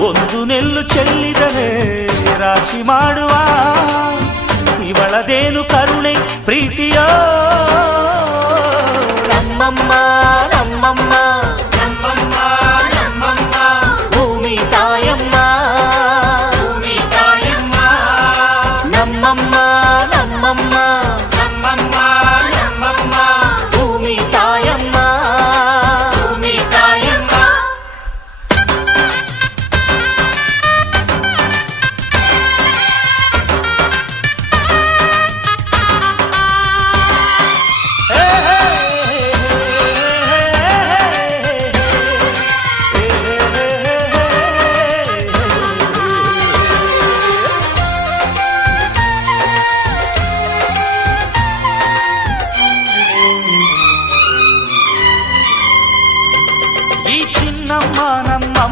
ಒಂದು ನೆಲ್ಲು ಚೆಲ್ಲಿದರೆ ರಾಶಿ ಮಾಡುವ ಇವಳದೇನು ಕರುಣೆ ಪ್ರೀತಿಯೋ ನಮ್ಮಮ್ಮ ನಮ್ಮಮ್ಮ ఈ చిన్నమ్మ నమ్మ